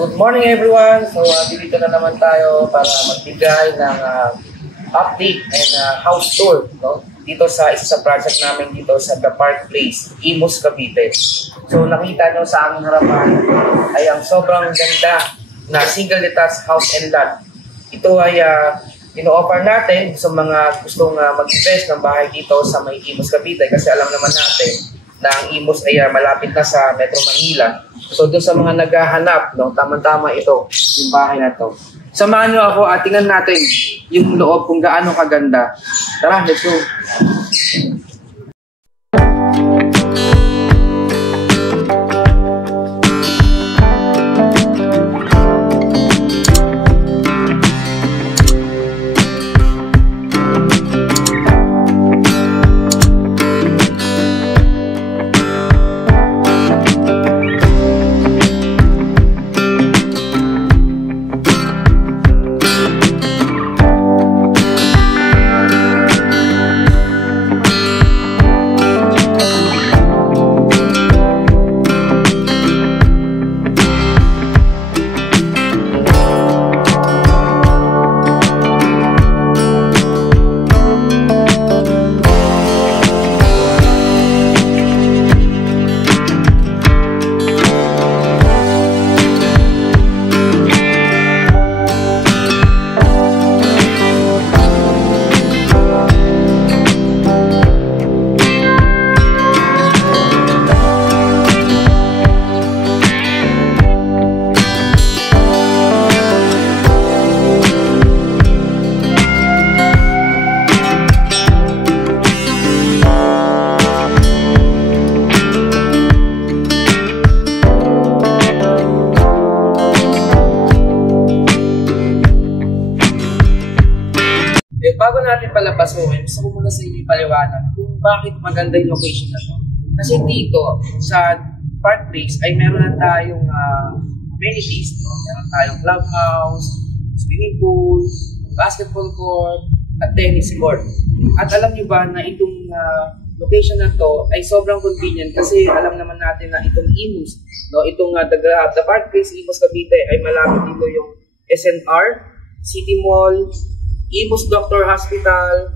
Good morning everyone! So dito na naman tayo para magbigay ng update and house tour, no? Dito sa isa sa project namin dito sa The Park Place, Imus, Cavite. So nakita nyo sa aming harapan ay ang sobrang ganda na single detached house and lot. Ito ay ino-offer natin sa mga gustong mag-invest ng bahay dito sa may Imus, Cavite kasi alam naman natin na ang Imus ay malapit na sa Metro Manila. So doon sa mga naghahanap, no, tamang-tama ito, yung bahay na to. Samahan nyo ako at tingnan natin yung loob kung gaano kaganda. Tara, let's go! Bago natin palabasuhin, gusto ko muna sa inyo ipaliwanag kung bakit maganda yung location na to. Kasi dito, sa Park Place, ay meron na tayong amenities. No? Meron tayong clubhouse, swimming pool, basketball court, at tennis court. At alam nyo ba na itong location na to ay sobrang convenient kasi alam naman natin na itong Imus, no? Itong The Park Place, Imus, Cavite ay malapit dito yung SNR, City Mall, Imus Doctor Hospital,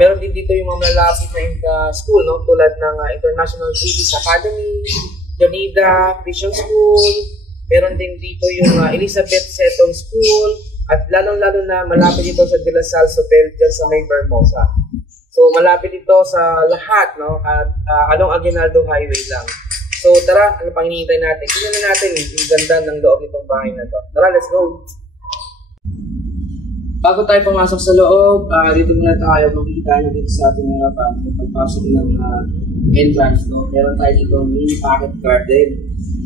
meron din dito yung mga malapit na school, no? Tulad ng International British Academy, Jonida Christian School, meron din dito yung Elizabeth Seton School, at lalong-lalo na malapit dito sa De La Salle Hotel dyan sa may Vermosa. So malapit dito sa lahat, no? At along Aguinaldo Highway lang. So tara, ano pang hinihintay natin? Tingnan na natin yung ganda ng loob nitong bahay na to. Tara, let's go! Bago tayo pumasok sa loob, dito muna tayo makikita nyo dito sa ating harapan. Pagpasok ng entrance, no? Meron tayo dito mini pocket garden.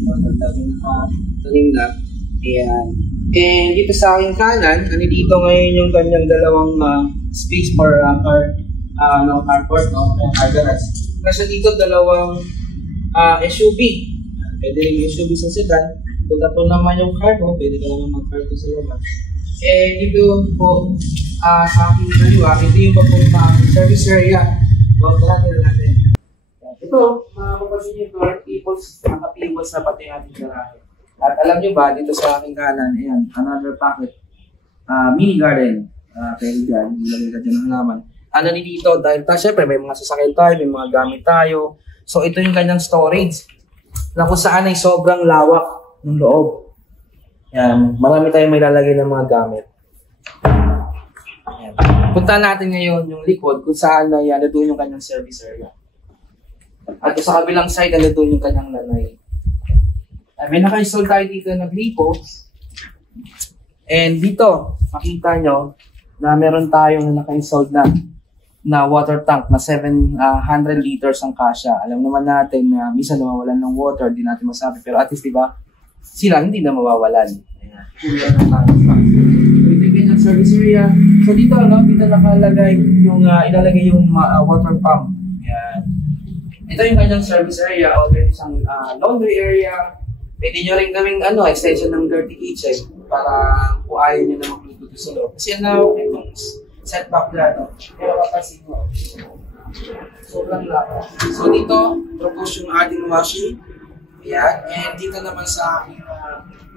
Magandang nakatanim na. Ayan. And dito sa aking kanan, dito ngayon yung kanyang dalawang space for carport, no? Car garage. Kasi dito dalawang SUV. Pwede rin yung SUV sa sedan. Kung po naman yung car mo, pwede ka naman mag-park sa labas. Dito po sa aking kaliwa, ito yung papuntang service area. Tara natin. Ito, mapapansin nyo ito, nakapivot sa pati ating garahe. At alam nyo ba, dito sa aking kanan, ayan, another pocket, mini garden. Pwede dyan, ilagay ka dyan ng halaman. Dito, dahil syempre may mga sasakyan tayo, may mga gamit tayo. So ito yung kanyang storage, na kung saan ay sobrang lawak ng loob. Yan, marami tayong may lalagay ng mga gamit. Yan. Punta natin ngayon yung likod kung saan na yan, doon yung kanyang service area. At sa kabilang side, doon yung kanyang lanay. May naka-install tayo dito na gripo. And dito, makita nyo na meron tayong naka-install na water tank na 700 liters ang kasya. Alam naman natin na minsan nawawalan ng water, di natin masabi. Pero at least, diba, sila hindi na mawawalan. Ayan. Ito yung kanyang service area. So dito, no, dito nakalagay yung, ilalagay yung water pump. Ayan. Ito yung kanyang service area. O pwede isang laundry area. Pwede nyo rin gawing extension ng dirty kitchen para kung ayaw nyo na magluto sa loob. Kasi itong setback na, no? Pero kapasin mo. Sobrang laki. So dito, propose yung ating washing. Ayan. And dito naman sa aking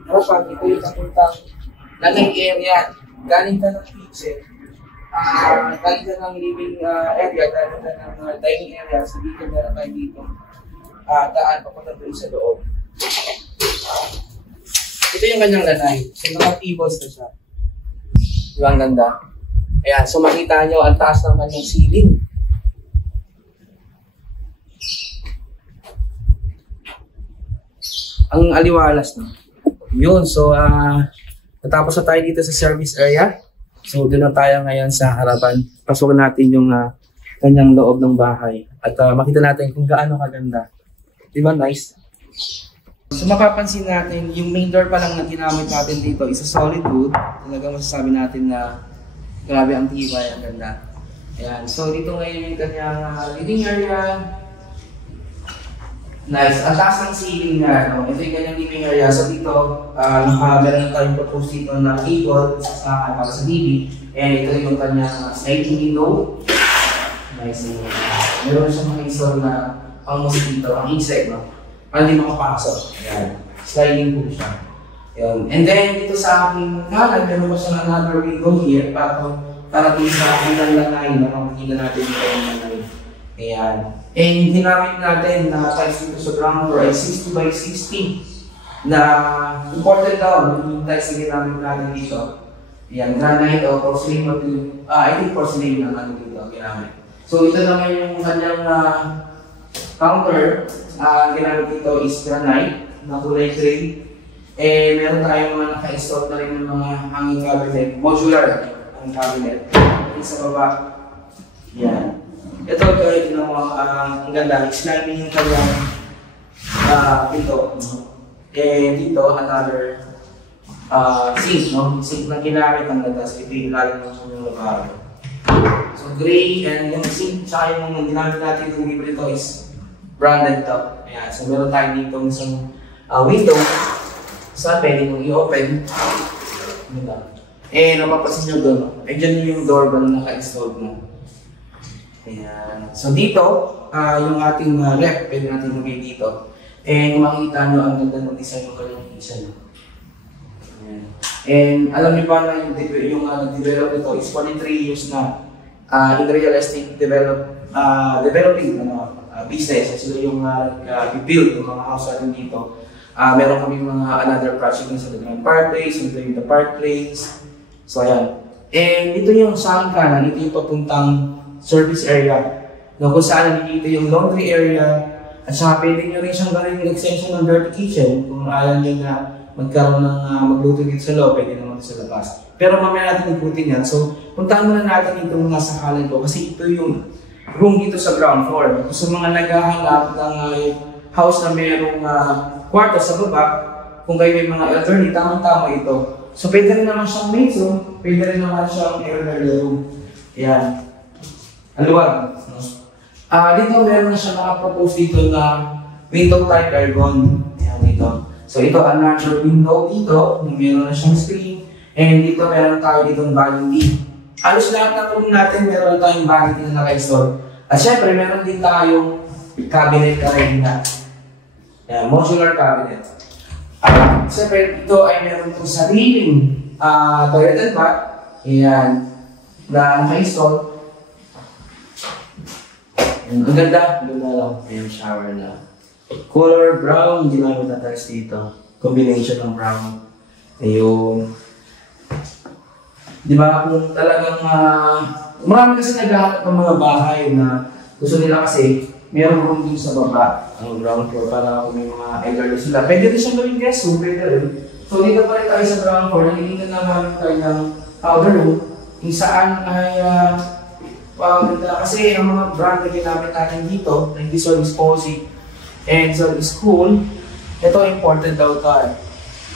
harapan, ito yung papuntang lanay area. Galing ka ng kitchen, galing ka ng living area, galing ka ng dining area. So dito meron tayo dito. Daan papunta doon sa loob. Ito yung kanyang lanay. So naka-tables na siya. Diba ang ganda? Ayan, so makita nyo ang taas ng kanyang ceiling. Ang aliwalas na. Yun, so natapos na tayo dito sa service area. So doon na tayo ngayon sa harapan. Pasukin natin yung kanyang loob ng bahay. At makita natin kung gaano kaganda. Diba nice? So mapapansin natin, yung main door pa lang na ginamit natin dito is a solid wood. Talagang masasabi natin na grabe ang tibay, ang ganda. Ayan, so dito ngayon yung kanyang living area. Nice. Ang taas ng ceiling nga, no? Ito yung kanyang living area. So dito, meron na tayong propose dito na cable sa para sa TV. And ito yung kanyang sliding window. Nice. Meron siyang mga-install na pang-mosquito, ang insect, no? Para hindi makapasok. Ayan. Sliding po siya. Ayan. And then dito sa aking kanan, meron pa siyang another window here para dito sa aking lanay na makikita natin dito yung lanay. Ayan. And ginamit natin na tiles dito sa ground floor ay 60 by 60 na important daw yung tiles na ginamit natin dito. Ayan, granite o porcelain material. I think porcelain na natin dito ginamit. So ito naman yung kanyang counter. Ginamit dito is granite na kulay gray. Eh, meron tayong mga naka-install na rin ng mga hanging cabinet. Modular ang cabinet. Ito sa baba. Ayan. Ito guys, ang ganda, sliding yung kanyang pinto. Eh dito, another sink, no? Sink na ginamit ang ganda. So ito yung lalim ng kanyang lugar. So gray, and yung sink, tsaka yung ginamit natin yung libre ito is branded top. Ayan, so meron tayo dito isang window. So pwede nyo i-open. Eh, napapasin nyo doon. Eh, dyan yung doorbell na naka-installed mo. Ayan. So dito, yung ating ref, pwede natin lagay dito. And makikita nyo ang ganda ng design ng kanyang kitchen. Ayan. And alam niyo ba na yung nag-develop ito is 43 years na in real estate developing business. Sila yung build ng mga house natin dito. Meron kami mga another project sa Grand Park Place, ito yung The Park Place. So ayan. And ito yung sa kanan, ito yung papuntang service area, no, kung saan nakikita yung laundry area, at saka pwede nyo rin siyang gawin yung extension ng dirty kitchen kung ayaw nyo na magkaroon ng magluto dito sa loob, pwede naman sa labas. Pero mamaya natin ikutin yan. So, puntaan muna natin itong nasa kanan ko kasi ito yung room dito sa ground floor. Sa mga naghahanap ng house na mayroong kwarto sa baba, kung kayo may mga elderly, tamang-tama ito. So, pwede rin naman siyang maid's room, pwede rin naman siyang elderly room. Ayan. Aluwag. Dito meron na siya nakapropose dito na window type aircon. Ayan dito. So ito another window dito, meron na siyang screen. And dito meron tayo ditong vanity. Halos lahat ng room natin meron tayong vanity na naka-install. At syempre meron din tayong cabinet na rin na. Ayan, modular cabinet. Syempre ito ay meron itong sariling toilet and bath. Ayan. Na naka-install. Ang ganda lang. Ayan, shower na. Color brown, ginamit na tayo dito. Combination ng brown. Ayun. Di ba kung talagang marami kasi naghahanap ng mga bahay na gusto nila kasi meron room din sa baba, ang ground floor, para kung may mga elderly sila. Pwede rin siyang gawing guest room, pwede rin. So dito pa rin tayo sa ground floor, nagiging naman tayo ng powder room, kung saan ay kasi ang mga brand na ginamit natin dito, like this one is Cozy and this one is Cool. Ito important daw tayo.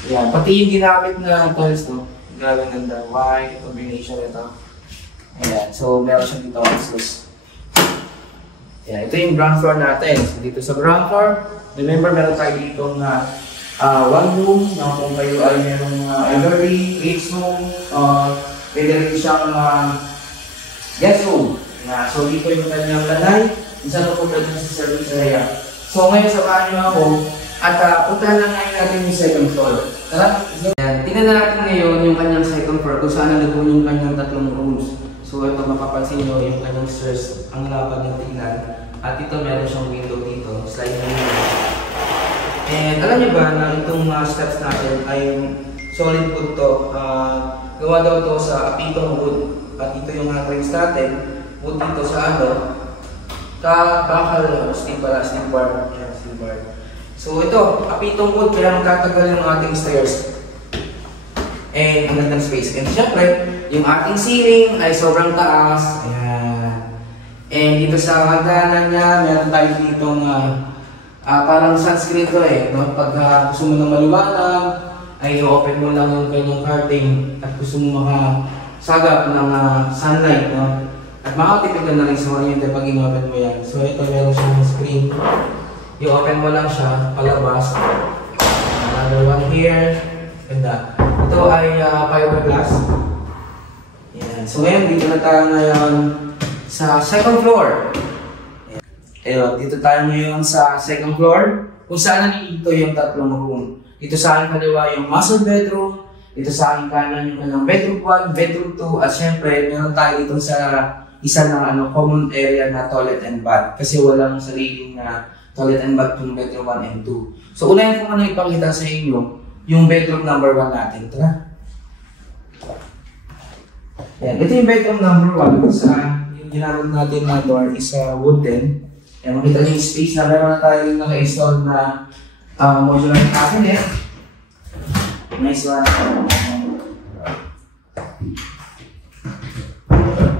Ayan, pati yung ginamit na tiles, no? Grabe ang ganda. White, combination ito. Ayan, so meron siya dito access. Ayan, ito yung ground floor natin. So dito sa ground floor, remember meron tayo dito na one room, na kung kayo ay meron elderly, kids room, pwede rin siyang guest room. So dito yung kanyang lanay, isa na po pwede sa service area. So ngayon samahan niyo ako At puntahan na ngayon natin yung second floor. Tara! Ayan, tingnan na natin ngayon yung kanyang second floor kung saan nandun yung kanyang tatlong rooms. So ito mapapansin nyo yung kanyang stairs, ang lapad ng tingnan. At ito meron siyang window dito, sliding window. And alam niyo ba na itong steps natin ay solid wood to. Gawa daw to sa apitong wood. At ito yung handrails natin, wood dito sa bakal, steel bar. Ayan, steel bar. So ito, apitong wood, kaya magtatagal yung ating stairs. And ang gandang space. And syempre, yung ating ceiling ay sobrang taas. Ayan. And dito sa hagdanan niya, meron tayo ditong parang sunscreen to no? Pag gusto mo na maliwanag, ay i-open mo lang yung kanyang curtain at gusto mo makasagap ng sunlight. No? At makatipid ka na rin sa kuryente pag in-open mo yan. So ito, meron siyang screen. I-open mo lang siya, palabas. Another one here. Ganda. Ito ay fiberglass. Ayan. So ngayon, dito na tayo ngayon sa second floor. Ayan. Dito tayo ngayon sa second floor, kung saan nandito yung tatlong room. Dito sa aking kaliwa yung master bedroom, dito sa aking kanan yung kanyang bedroom 1, bedroom 2, at syempre meron tayo dito sa isa ng common area na toilet and bath. Kasi walang sariling toilet and bath yung bedroom 1 and 2. So unahin ko muna ipakita sa inyo yung bedroom number 1 natin. Ito na. Ayan. Ito yung bedroom number 1. Yung ginamit natin na door is wooden. Ayan, makita niyo yung space na meron na tayo naka-install na modular cabinet. Nice one.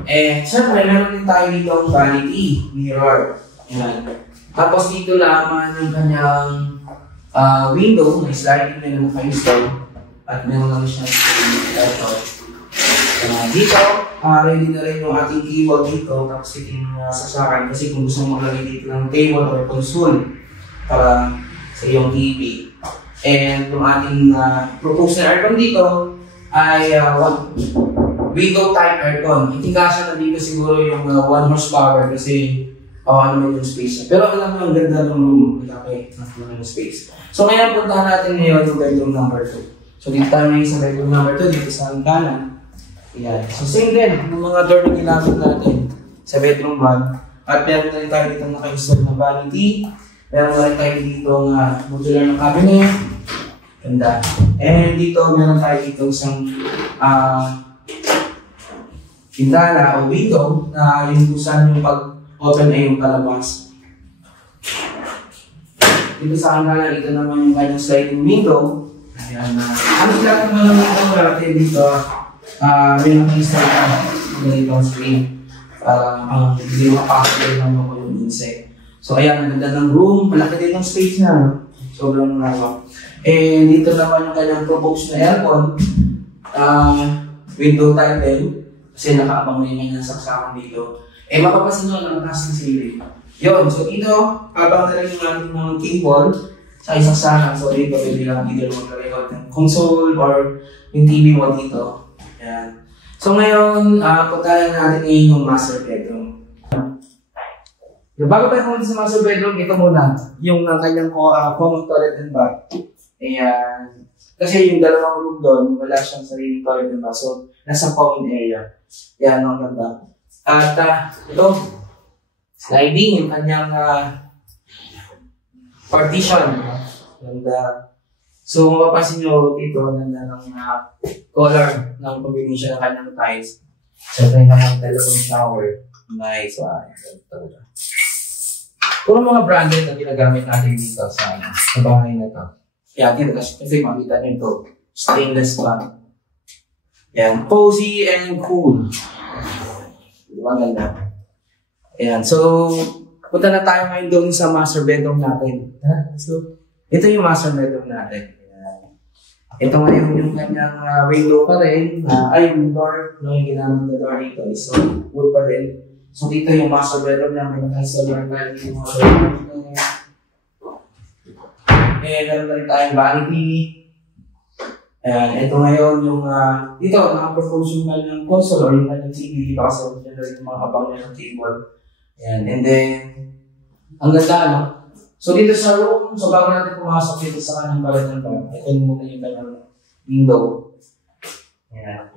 And syempre, meron din tayo dito ang vanity mirror. Ayan. Tapos dito lamang yung kanyang window, may sliding na naman ka-install. At meron lang siya laptop. Dito, ready na rin yung ating keyboard dito. Tapos itin sasakan kasi kung gusto mo maglagay dito ng table or console para sa iyong TV. And yung ating proposed na aircon dito ay window type aircon. Hindi kasya na dito siguro yung 1 horsepower kasi ano yung space niya. Pero alam mo, ang ganda ng room. Malaki ng space. So ngayon, puntahan natin ngayon yung bedroom number 2. So dito tayo ngayon sa bedroom number 2, dito sa kanan. Ayan. So same din, yung mga door na ginamit natin sa bedroom 1. At meron na rin tayo dito naka-install na vanity. Meron na rin tayo dito modular ng cabinet. Ganda. And dito, meron tayo dito isang pintana o window na yung kusan yung pag-open ay yung palabas. Dito sa kanan, ito naman yung kanyang sliding window. Ayan na. Ang lahat naman ng window natin dito, may naka-install na dito ang screen para hindi mapasok naman ko yung insect. So ayan, ang ganda ng room, malaki din yung space niya. Sobrang lawak. And dito naman yung kanyang proposed na aircon, window type din, kasi nakaabang na yung saksakan dito. Eh mapapasin nyo lang ang taas ng ceiling. Yun, so dito, habang na rin yung ating mga cable sa isang saksakan. So dito, pwede lang either mag-record ng console or yung TV mo dito. Ayan. So ngayon, puntahan natin ngayon yung master bedroom. Bago tayo pumunta sa master bedroom, ito muna, yung kanyang common toilet and bath. Ayan. Kasi yung dalawang room doon, wala siyang sariling toilet and bath. So, nasa common area. Ayan, ang ganda. At ito, sliding yung kanyang partition. Ganda. So, mapapansin nyo dito, ganda ng color ng combination ng kanyang tiles. So, ito yung kanyang telephone shower. Nice. Talaga. Puro mga branded na ginagamit natin dito sa bahay na ito. Kaya dito kasi makita nyo ito. Stainless pa. Ayan. Cozy and cool. Diba ganda? Ayan. So, punta na tayo ngayon doon sa master bedroom natin. So, ito yung master bedroom natin. Ayan. Ito ngayon yung kanyang window pa rin. Yung door. Yung ginamit na door dito is wood pa rin. So dito yung master bedroom na may naka-solar panel yung mga bedroom. Meron na rin tayong vanity. Ayan, ito ngayon yung dito, naka-propose yung kanyang console or yung kanyang TV dito kasi dyan rin yung mga kapang niya ng table. Ayan, and then ang ganda, no? So dito sa room, so bago natin pumasok dito sa kanyang balat ng bag, ito muna yung kanyang window. Ayan.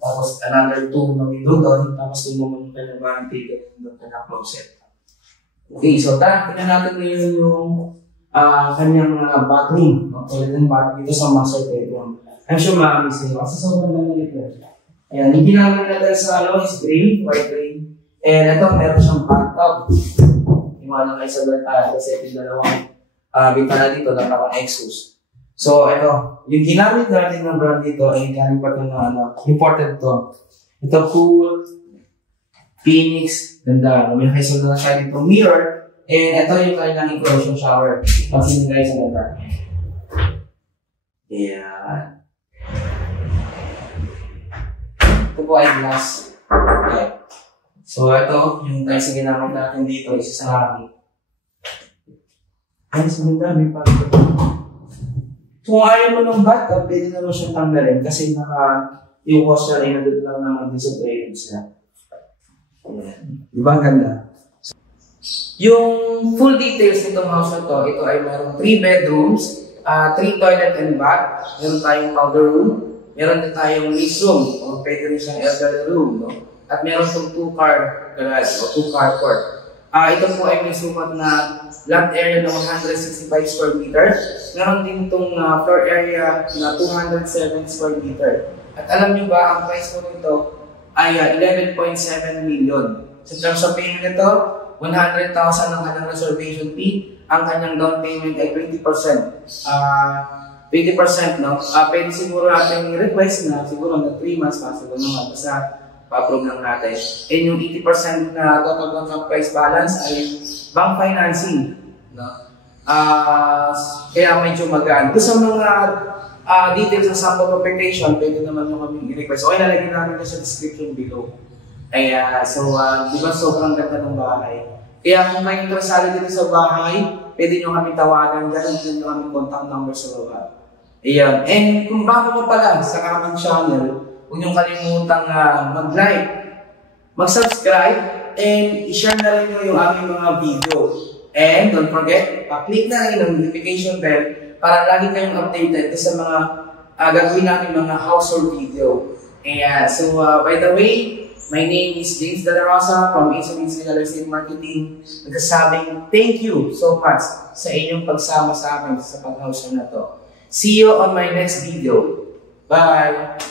Tapos another 2 na window doon, tapos ito naman yung kanyang vanity doon kanyang closet. Okay, so tingnan natin ngayon yung kanyang bathroom. Tulad ng bathroom dito sa master bedroom. I'm sure maamis nyo kasi sobrang maliit na. Ayan, yung ginamit natin sa is gray, white gray. And ito, meron siyang bathtub. Iwanan kayo sa bantaya kasi ito yung dalawang bintana dito na parang exhaust. So, ito, yung ginamit natin ng brand dito ay galing pa ito na important to. Ito, Cool, Phoenix, ganda. May nakisal na siya dito mirror. And ito yung kanilang enclosure shower. Pansin nyo guys, ang ganda. Ayan. Ito po ay glass. Okay. So, ito, yung tiles na ginamit natin dito, isa sa hangin. Ay, sa ganda, may pagod. Kung ayaw mo ng bathtub, pwede naman siyang tanggalin kasi yung washer ay nandito lang naman din sa drainage na. Diba ang ganda? Yung full details nitong house na to, ito ay mayroong 3 bedrooms, 3 toilet and bath, meron tayong powder room, meron din tayong lease room, o pwede rin siyang elderly room, no? At meron itong 2-car garage o 2-car court. Ito po ay may sumat na lot area na 165 square meter. Meron din itong floor area na 207 square meter. At alam nyo ba, ang price po nito ay 11.7 million. So, in terms of payment nito, 100,000 ang kanyang reservation fee. Ang kanyang down payment ay 20%. 20%, no? Pwede siguro natin i-request na siguro na 3 months possible naman. Basta pa-approve lang natin. And yung 80% na total contract price balance ay bank financing. No? Kaya medyo magaan. Doon sa mga details ng sample application, pwede naman yung kami i-request. Okay, lalagyan namin na sa description below. So, di ba sobrang ganda ng bahay? Kaya kung kayo interesado dito sa bahay, pwede nyo kami tawagan. Ganun din nyo kami contact number sa baba. Ayan. And kung bago pa pala sa aming channel, huwag niyong kalimutang mag-like, mag-subscribe, and i-share na rin nyo yung aming mga video. And don't forget, pa-click na rin ang notification bell para lagi kayong updated sa mga gagawin namin mga household video. So, by the way, my name is James De La Rosa from Ace Real Estate Marketing. Nagsasabing thank you so much sa inyong pagsama sa amin sa pag-house na to. See you on my next video. Bye!